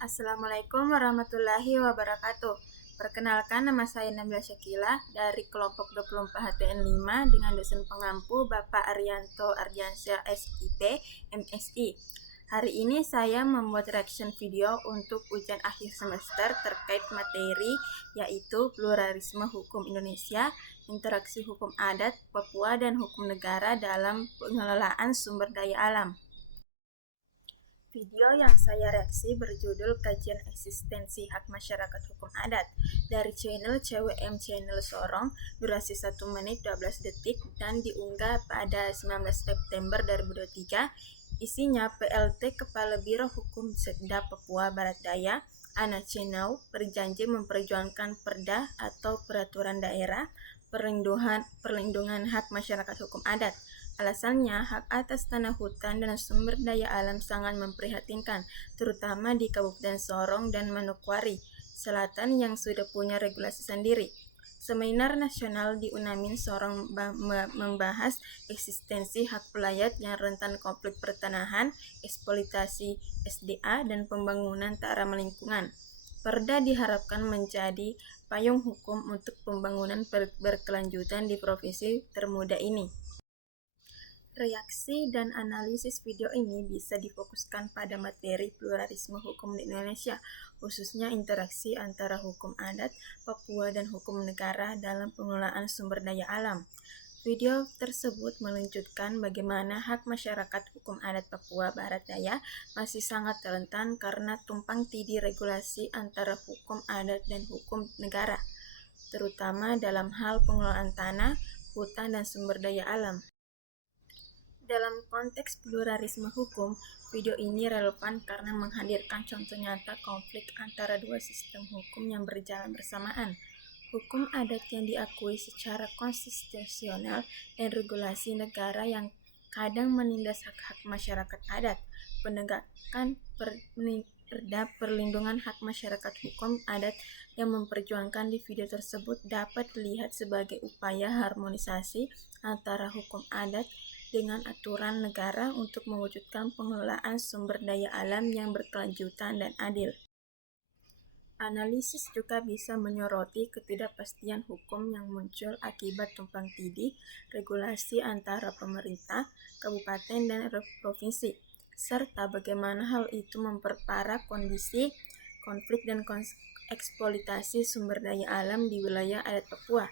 Assalamualaikum warahmatullahi wabarakatuh. Perkenalkan, nama saya Nabila Syakila dari kelompok 24 HTN 5 dengan dosen pengampu Bapak Arianto Ardiansyah SIP, MSI. Hari ini saya membuat reaction video untuk ujian akhir semester terkait materi yaitu pluralisme hukum Indonesia, interaksi hukum adat Papua dan hukum negara dalam pengelolaan sumber daya alam. Video yang saya reaksi berjudul Kajian Eksistensi Hak Masyarakat Hukum Adat dari channel CWM Channel Sorong, durasi 1 menit 12 detik dan diunggah pada 19 September 2023. Isinya PLT Kepala Biro Hukum Sekda Papua Barat Daya, Ana Cenau, berjanji memperjuangkan perda atau peraturan daerah perlindungan hak masyarakat hukum adat. Alasannya, hak atas tanah hutan dan sumber daya alam sangat memprihatinkan, terutama di Kabupaten Sorong dan Manokwari Selatan yang sudah punya regulasi sendiri. Seminar nasional di Unamin Sorong membahas eksistensi hak pelayat yang rentan konflik pertanahan, eksploitasi SDA, dan pembangunan tak ramah lingkungan. Perda diharapkan menjadi payung hukum untuk pembangunan berkelanjutan di provinsi termuda ini. Reaksi dan analisis video ini bisa difokuskan pada materi pluralisme hukum di Indonesia, khususnya interaksi antara hukum adat, Papua, dan hukum negara dalam pengelolaan sumber daya alam. Video tersebut menunjukkan bagaimana hak masyarakat hukum adat Papua Barat Daya masih sangat rentan karena tumpang tindih regulasi antara hukum adat dan hukum negara, terutama dalam hal pengelolaan tanah, hutan, dan sumber daya alam. Dalam konteks pluralisme hukum, video ini relevan karena menghadirkan contoh nyata konflik antara dua sistem hukum yang berjalan bersamaan. Hukum adat yang diakui secara konstitusional dan regulasi negara yang kadang menindas hak-hak masyarakat adat. Penegakan perda perlindungan hak masyarakat hukum adat yang memperjuangkan di video tersebut dapat dilihat sebagai upaya harmonisasi antara hukum adat dengan aturan negara untuk mewujudkan pengelolaan sumber daya alam yang berkelanjutan dan adil. Analisis juga bisa menyoroti ketidakpastian hukum yang muncul akibat tumpang tindih regulasi antara pemerintah, kabupaten, dan provinsi, serta bagaimana hal itu memperparah kondisi konflik dan eksploitasi sumber daya alam di wilayah adat Papua.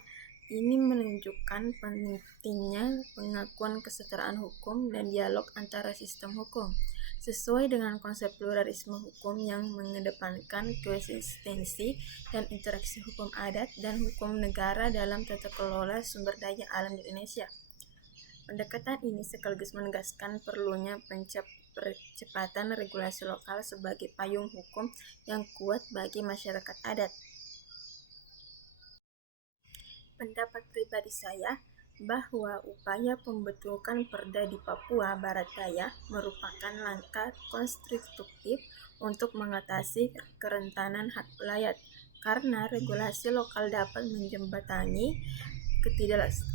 Ini menunjukkan pentingnya pengakuan kesetaraan hukum dan dialog antara sistem hukum, sesuai dengan konsep pluralisme hukum yang mengedepankan koeksistensi dan interaksi hukum adat dan hukum negara dalam tata kelola sumber daya alam di Indonesia. Pendekatan ini sekaligus menegaskan perlunya percepatan regulasi lokal sebagai payung hukum yang kuat bagi masyarakat adat. Pendapat pribadi saya bahwa upaya pembentukan perda di Papua Barat Daya merupakan langkah konstruktif untuk mengatasi kerentanan hak pelayat, karena regulasi lokal dapat menjembatani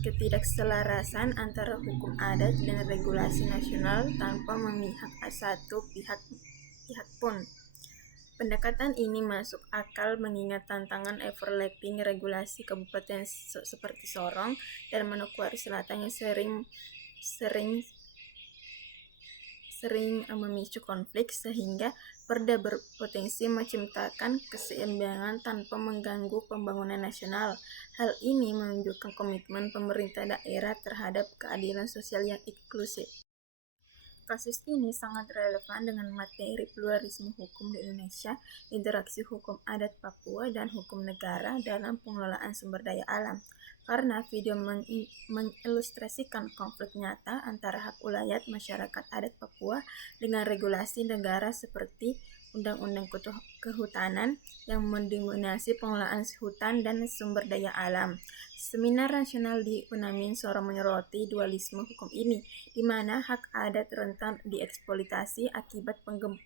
ketidakselarasan antara hukum adat dan regulasi nasional tanpa memihak satu pihak pun. Pendekatan ini masuk akal mengingat tantangan overlapping regulasi kabupaten seperti Sorong dan Manokwari Selatan yang sering memicu konflik, sehingga perda berpotensi menciptakan keseimbangan tanpa mengganggu pembangunan nasional. Hal ini menunjukkan komitmen pemerintah daerah terhadap keadilan sosial yang inklusif. Kasus ini sangat relevan dengan materi pluralisme hukum di Indonesia, interaksi hukum adat Papua, dan hukum negara dalam pengelolaan sumber daya alam, karena video mengilustrasikan konflik nyata antara hak ulayat masyarakat adat Papua dengan regulasi negara seperti Undang-Undang Kehutanan yang mendominasi pengelolaan hutan dan sumber daya alam. Seminar nasional di Unamin Sorong menyoroti dualisme hukum ini, di mana hak adat rentan dieksploitasi akibat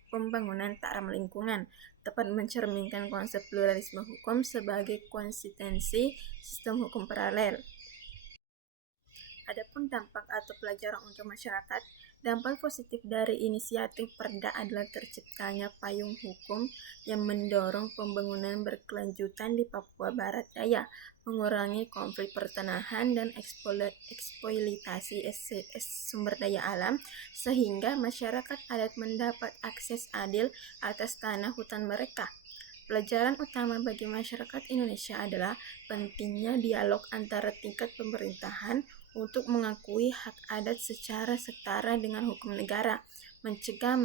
pembangunan tak ramah lingkungan, tepat mencerminkan konsep pluralisme hukum sebagai konsistensi sistem hukum paralel. Adapun dampak atau pelajaran untuk masyarakat, Dampak positif dari inisiatif Perda adalah terciptanya payung hukum yang mendorong pembangunan berkelanjutan di Papua Barat Daya, mengurangi konflik pertanahan dan eksploitasi sumber daya alam, sehingga masyarakat adat mendapat akses adil atas tanah hutan mereka. Pelajaran utama bagi masyarakat Indonesia adalah pentingnya dialog antara tingkat pemerintahan untuk mengakui hak adat secara setara dengan hukum negara, mencegah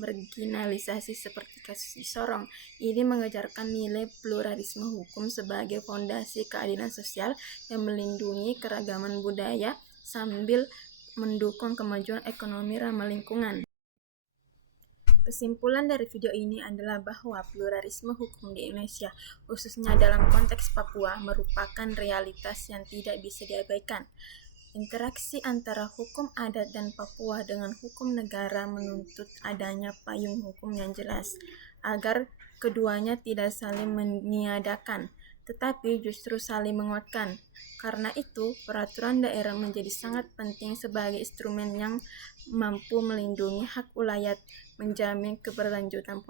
marginalisasi seperti kasus di Sorong. Ini mengajarkan nilai pluralisme hukum sebagai fondasi keadilan sosial yang melindungi keragaman budaya sambil mendukung kemajuan ekonomi ramah lingkungan. Kesimpulan dari video ini adalah bahwa pluralisme hukum di Indonesia, khususnya dalam konteks Papua, merupakan realitas yang tidak bisa diabaikan. Interaksi antara hukum adat dan Papua dengan hukum negara menuntut adanya payung hukum yang jelas, agar keduanya tidak saling meniadakan, tetapi justru saling menguatkan. Karena itu, peraturan daerah menjadi sangat penting sebagai instrumen yang mampu melindungi hak ulayat, menjamin keberlanjutan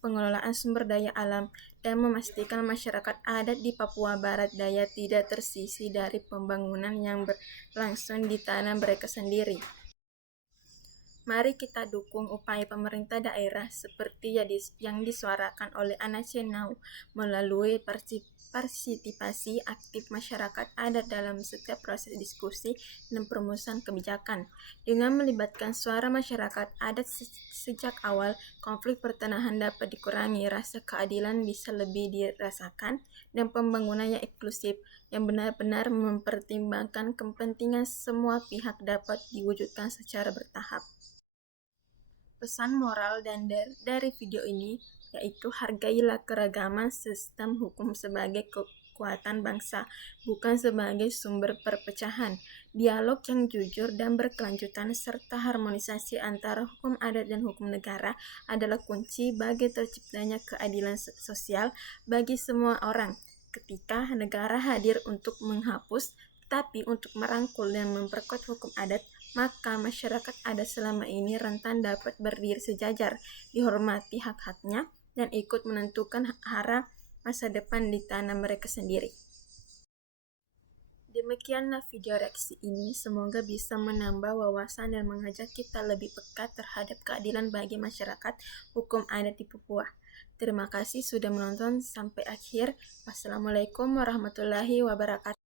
pengelolaan sumber daya alam, dan memastikan masyarakat adat di Papua Barat Daya tidak tersisih dari pembangunan yang berlangsung di tanah mereka sendiri. Mari kita dukung upaya pemerintah daerah seperti yang disuarakan oleh Anace Now melalui partisipasi aktif masyarakat adat dalam setiap proses diskusi dan perumusan kebijakan. Dengan melibatkan suara masyarakat adat sejak awal, konflik pertanahan dapat dikurangi, rasa keadilan bisa lebih dirasakan, dan pembangunan yang inklusif yang benar-benar mempertimbangkan kepentingan semua pihak dapat diwujudkan secara bertahap. Pesan moral dan dari video ini yaitu hargailah keragaman sistem hukum sebagai kekuatan bangsa, bukan sebagai sumber perpecahan. Dialog yang jujur dan berkelanjutan serta harmonisasi antara hukum adat dan hukum negara adalah kunci bagi terciptanya keadilan sosial bagi semua orang. Ketika negara hadir untuk menghapus, tapi untuk merangkul dan memperkuat hukum adat, maka masyarakat adat selama ini rentan dapat berdiri sejajar, dihormati hak-haknya, dan ikut menentukan arah masa depan di tanah mereka sendiri. Demikianlah video reaksi ini, semoga bisa menambah wawasan dan mengajak kita lebih peka terhadap keadilan bagi masyarakat hukum adat di Papua. Terima kasih sudah menonton sampai akhir. Wassalamualaikum warahmatullahi wabarakatuh.